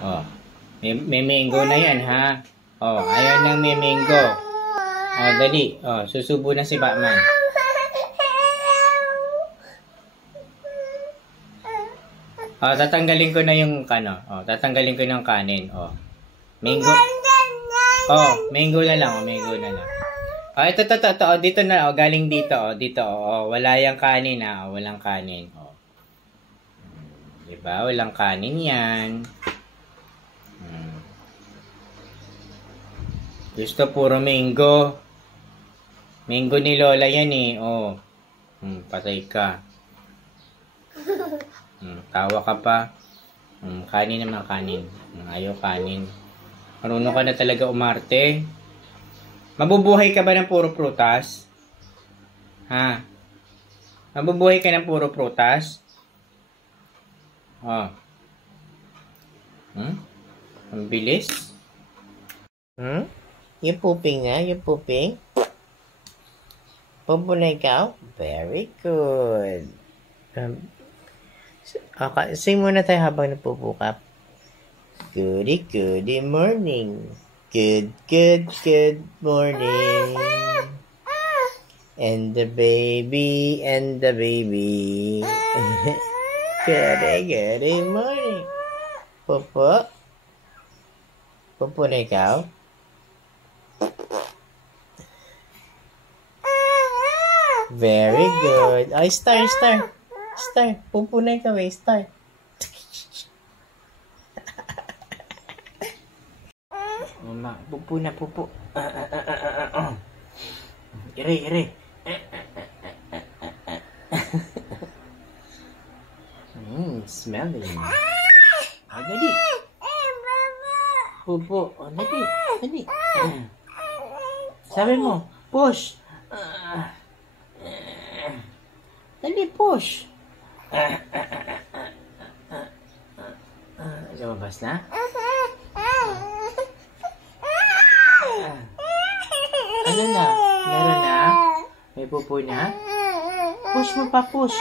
Oh. May mango na yan, ha? Oh, ayaw ng may mango. Oh, dali. Oh, susubo na si Batman. Oh, tatanggalin ko na yung Oh, tatanggalin ko ng kanin. Oh. Mango. Oh, mango na lang. Oh, mango na lang. Oh, ito. Oh, dito na. Oh, galing dito. Oh, dito. Oh, wala yung kanin, ha? Oh, walang kanin. Oh. Diba? Walang kanin yan. Gusto puro mango. Mango ni Lola yan eh. Oh. Patay ka. Tawa ka pa. Kanin naman, kanin. Ayaw kanin. Marunong ka na talaga umarte. Mabubuhay ka ba ng puro prutas? Ha? Mabubuhay ka ng puro prutas? Oh. Ang bilis. Yung pooping na? Yung pooping? Pupo na ikaw? Very good. Okay, sing muna tayo habang napupo ka. Goody morning. Good morning. And the baby. Goody morning. Pupo? Pupo na ikaw? Very good. Ay, star. Pupo na ikaw eh, star. Mama, pupo na, pupo. Ire. Smelly. Oh, dali. Pupo. Oh, dali. Sabi mo, push. Dali, push. Lumabas na? Ano na? Meron na? May pupo na? Push mo pa, push.